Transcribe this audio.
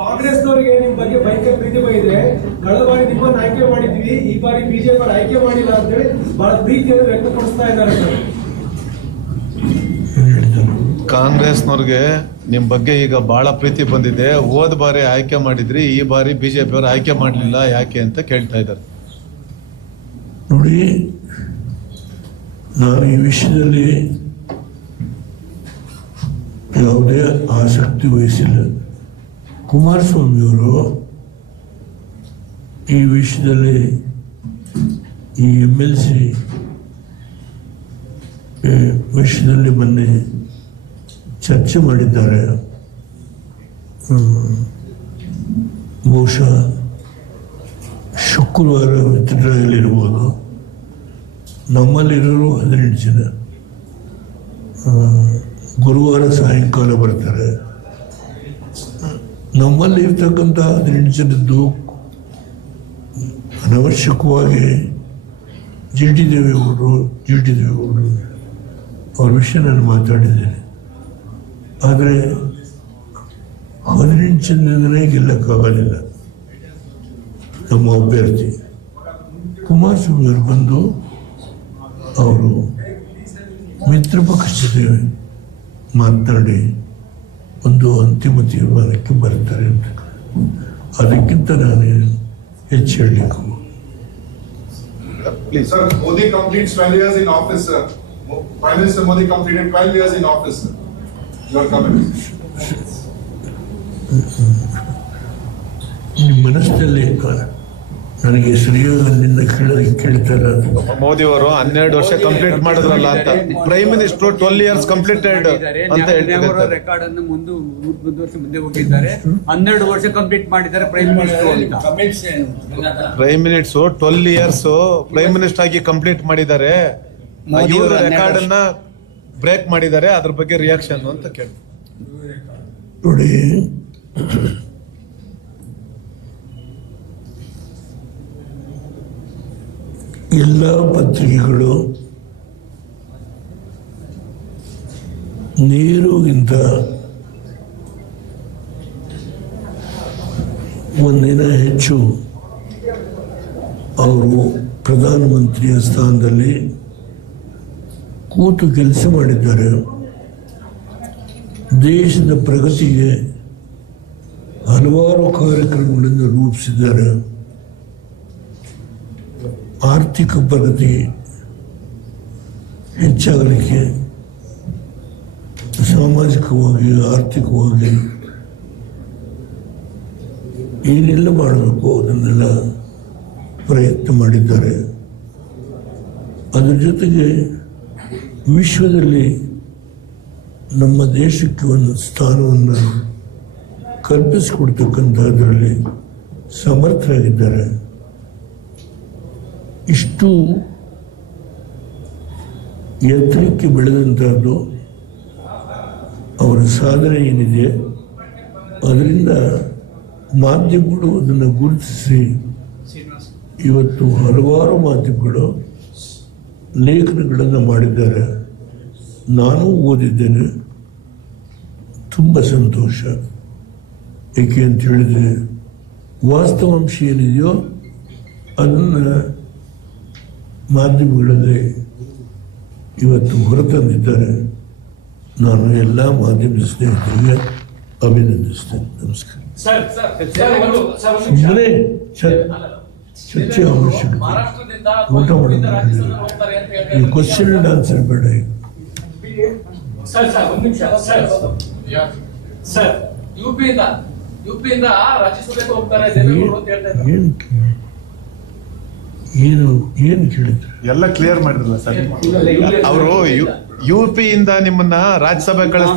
ಕಾಂಗ್ರೆಸ್ನವರಿಗೆ ನಿಮ್ ಬಗ್ಗೆ ಭಯಂಕರ ಪ್ರೀತಿ ಇದೆ. ಕಳೆದ ಬಾರಿ ನಿಮ್ಮನ್ನು ಆಯ್ಕೆ ಮಾಡಿದ್ವಿ, ಈ ಬಾರಿ ಬಿಜೆಪಿ ಆಯ್ಕೆ ಮಾಡಿಲ್ಲ ಅಂತ ಹೇಳಿ ಬಹಳ ಪ್ರೀತಿಯನ್ನು ವ್ಯಕ್ತಪಡಿಸ್ತಾ ಇದ್ದಾರೆ. ಕಾಂಗ್ರೆಸ್ನವ್ರಿಗೆ ನಿಮ್ ಬಗ್ಗೆ ಈಗ ಬಹಳ ಪ್ರೀತಿ ಬಂದಿದೆ. ಹೋದ ಬಾರಿ ಆಯ್ಕೆ ಮಾಡಿದ್ರಿ, ಈ ಬಾರಿ ಬಿಜೆಪಿ ಅವರು ಆಯ್ಕೆ ಮಾಡಲಿಲ್ಲ, ಯಾಕೆ ಅಂತ ಕೇಳ್ತಾ ಇದ್ದಾರೆ. ನೋಡಿ, ನಾನು ಈ ವಿಷಯದಲ್ಲಿ ಯಾವುದೇ ಆಸಕ್ತಿ ವಹಿಸಿಲ್ಲ. ಕುಮಾರಸ್ವಾಮಿಯವರು ಈ ವಿಷಯದಲ್ಲಿ ಈ MLC ವಿಷಯದಲ್ಲಿ ಮೊನ್ನೆ ಚರ್ಚೆ ಮಾಡಿದ್ದಾರೆ. ಬಹುಶಃ ಶುಕ್ರವಾರ ವಿತ್ಡ್ರಾಯಲ್ಲಿರ್ಬೋದು. ನಮ್ಮಲ್ಲಿರೋರು 18 ಜನ ಗುರುವಾರ ಸಾಯಂಕಾಲ ಬರ್ತಾರೆ. ನಮ್ಮಲ್ಲಿ ಇರ್ತಕ್ಕಂಥ 18 ಜನದ್ದು ಅನವಶ್ಯಕವಾಗಿ ಜಿ ಟಿ ದೇವೇಗೌಡರು ಅವ್ರ ವಿಷಯ ನಾನು ಮಾತಾಡಿದ್ದೇನೆ. ಆದರೆ 18 ಜನನೇ ಗೆಲ್ಲಕ್ಕಾಗಲಿಲ್ಲ. ನಮ್ಮ ಅಭ್ಯರ್ಥಿ ಕುಮಾರಸ್ವಾಮಿಯವರು ಬಂದು ಅವರು ಮಿತ್ರ ಪಕ್ಷ ಜೊತೆ ಮಾತನಾಡಿ ಒಂದು ಅಂತಿಮ ತೀರ್ಮಾನಕ್ಕೆ ಬರ್ತಾರೆ ಅಂತ. ಅದಕ್ಕಿಂತ ನಾನು ಹೆಚ್ಚು ಹೇಳಲಿಕ್ಕೆ. Sir, Modi completes 12 years in office, sir. Prime Minister Modi completed 12 years in office, sir. Your comments. ನಿಮ್ಮ ಮನಸ್ಸಿನಲ್ಲಿ ನನಗೆ ಸರಿಯಾಗಿ ನಿನ್ನ ಕೇಳ್ತಾರ. ಮೋದಿ ಅವರು 12 ವರ್ಷ ಕಂಪ್ಲೀಟ್ ಮಾಡಿದ್ರಲ್ಲ ಅಂತ. ಪ್ರೈಮ್ ಮಿನಿಸ್ಟರ್ 12 years ಕಂಪ್ಲೀಟೆಡ್ ಅಂತ ಹೇಳ್ತಿದ್ದಾರೆ. ರೆಕಾರ್ಡ್ ಅನ್ನು ಮುಂದೆ ಹೋಗಿದ್ದಾರೆ. 12 ವರ್ಷ ಕಂಪ್ಲೀಟ್ ಮಾಡಿದ್ದಾರೆ ಪ್ರೈಮ್ ಮಿನಿಸ್ಟರ್ ಅಂತ. Prime minister 12 years prime minister ಆಗಿ ಕಂಪ್ಲೀಟ್ ಮಾಡಿದ್ದಾರೆ. ಇವರು ರೆಕಾರ್ಡ್ ಅನ್ನ ಬ್ರೇಕ್ ಮಾಡಿದ್ದಾರೆ. ಅದ್ರ ಬಗ್ಗೆ ರಿಯಾಕ್ಷನ್ ಅಂತ ಕೇಳಿ. ನೋಡಿ, ಎಲ್ಲ ಪತ್ರಿಕೆಗಳು ನೀರುಗಿಂತ ಒಂದಿನ ಹೆಚ್ಚು ಅವರು ಪ್ರಧಾನಮಂತ್ರಿಯ ಸ್ಥಾನದಲ್ಲಿ ಕೂತು ಕೆಲಸ ಮಾಡಿದ್ದಾರೆ. ದೇಶದ ಪ್ರಗತಿಗೆ ಹಲವಾರು ಕಾರ್ಯಕ್ರಮಗಳನ್ನು ರೂಪಿಸಿದ್ದಾರೆ. ಆರ್ಥಿಕ ಪ್ರಗತಿ ಹೆಚ್ಚಾಗಲಿಕ್ಕೆ ಸಾಮಾಜಿಕವಾಗಿ ಆರ್ಥಿಕವಾಗಿ ಏನೆಲ್ಲ ಮಾಡಬೇಕು ಅದನ್ನೆಲ್ಲ ಪ್ರಯತ್ನ ಮಾಡಿದ್ದಾರೆ. ಅದರ ಜೊತೆಗೆ ವಿಶ್ವದಲ್ಲಿ ನಮ್ಮ ದೇಶಕ್ಕೆ ಒಂದು ಸ್ಥಾನವನ್ನು ಕಲ್ಪಿಸಿಕೊಡ್ತಕ್ಕಂಥದ್ರಲ್ಲಿ ಸಮರ್ಥರಾಗಿದ್ದಾರೆ. ಇಷ್ಟು ಎತ್ತರಕ್ಕೆ ಬೆಳೆದಂಥದ್ದು ಅವರ ಸಾಧನೆ ಏನಿದೆ, ಅದರಿಂದ ಮಾಧ್ಯಮಗಳು ಅದನ್ನು ಗುರುತಿಸಿ ಇವತ್ತು ಹಲವಾರು ಮಾಧ್ಯಮಗಳು ಲೇಖನಗಳನ್ನು ಮಾಡಿದ್ದಾರೆ. ನಾನು ಓದಿದ್ದೇನೆ, ತುಂಬ ಸಂತೋಷ. ಏಕೆ ಅಂತ ಹೇಳಿದರೆ ವಾಸ್ತವಾಂಶ ಏನಿದೆಯೋ ಅದನ್ನು ಮಾಧ್ಯಮಗಳಲ್ಲಿ ಇವತ್ತು ಹೊರತಂದಿದ್ದಾರೆ. ನಾನು ಎಲ್ಲ ಮಾಧ್ಯಮ ಸ್ನೇಹಿತರಿಗೆ ಅಭಿನಂದಿಸ್ತೇನೆ. ನಮಸ್ಕಾರ. ಸುಮ್ಮನೆ ಚರ್ಚೆ ಅವಶ್ಯಕತೆ. ಊಟ ಮಾಡೋದು ಕ್ವಶನ್ ಅಂಡ್ ಆನ್ಸರ್ ಬೇಡ. ಏನು ಕೇಳಿದ್ರು ಎಲ್ಲ ಕ್ಲಿಯರ್ ಮಾಡಿದ್ರಲ್ಲ ಸರ್ ಅವರು. UP ಇಂದ ನಿಮ್ಮನ್ನ ರಾಜ್ಯಸಭೆ ಕಳಿಸ್